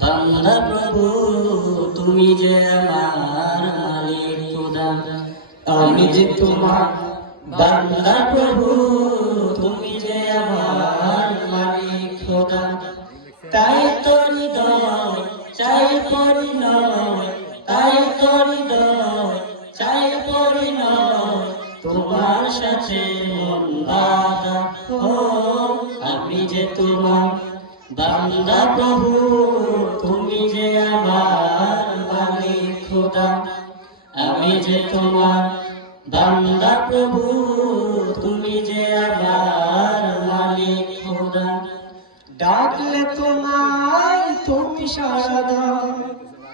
বান্দা প্রভু তুমি যে আমার মালিক খোদা, আমি যে তোমার বান্দা প্রভু তুমি যে আমার মালিক খোদা। তাই তো হৃদয় চাই পরিণয়, তাই তো হৃদয় চাই পরিণয়, তোমার সাথে মন বাঁধা। ও আমি যে তোমার বান্দা প্রভু তুমি যে আমার মালিক খোদা, আমি যে তোমার বান্দা প্রভু তুমি যে আমার মালিক খোদা। ডাকলে তোমায় তুমি সাড়া দাও,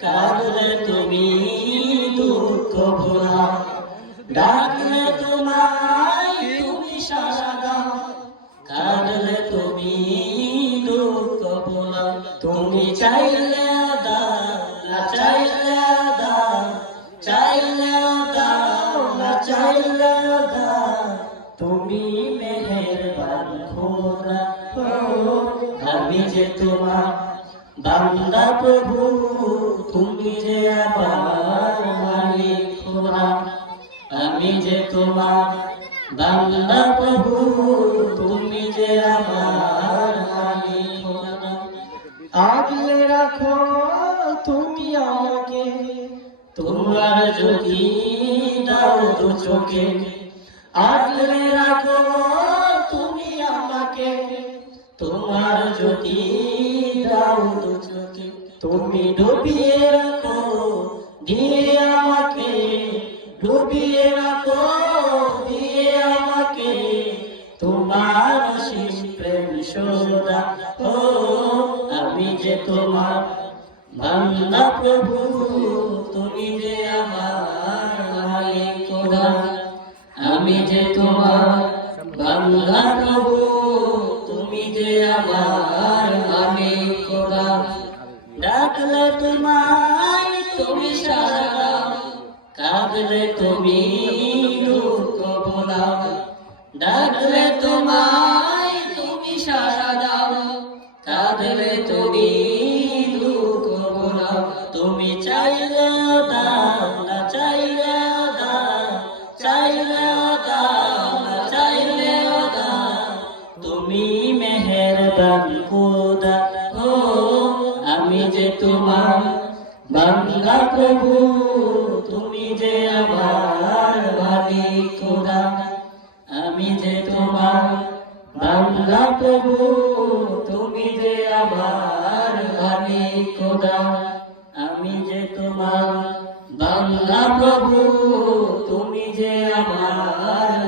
কাঁদলে তুমি দুঃখ ভোলা। ডাকলে তোমায় তুমি সাড়া দাও, কাঁদলে তুমি দুঃখ ভোলা। তুমি চাইলে দাও না চাইলে দাও, চাইলে দাও না চাইলে দাও, তুমি মেহেরবান খোদা। আমি যে তোমার বান্দা প্রভু তুমি যে আমার মালিক খোদা, আমি যে তোমার বান্দা প্রভু তুমি যে আমার মালিক খোদা। আগলে রাখো তুমি আমাকে, তোমার যদি দাও দু চোখে। আগলে রাখো তুমি আমাকে, তোমার যদি দাও দু চোখে। তুমি ডুবিয়ে রাখো দিয়ে আমাকে, ডুবিয়ে রাখো দিয়ে আমাকে, তোমার অসীম প্রেম সদা। ও আমি যে তোমার বান্দা প্রভু তুমি যে আমার মালিক খোদা, আমি যে তোমার বান্দা প্রভু তুমি যে আমার মালিক খোদা। ডাকলে তোমায় তুমি সাড়া দাও, কাঁদলে তুমি দুঃখ ভোলাও। ডাকলে তোমায় তুমি সাড়া দাও, কাঁদলে তুমি দুঃখ ভোলাও। তুমি চাইলে দাও না চাইলে দাও, চাইলে দাও না চাইলে দাও, তুমি মেহেরবান খোদা। ও আমি যে তোমার বান্দা প্রভু তুমি যে আমার মালিক খোদা, আমি যে তোমার বান্দা প্রভু তুমি যে আমার মালিক খোদা, আমি যে তোমার বান্দা প্রভু তুমি যে আমার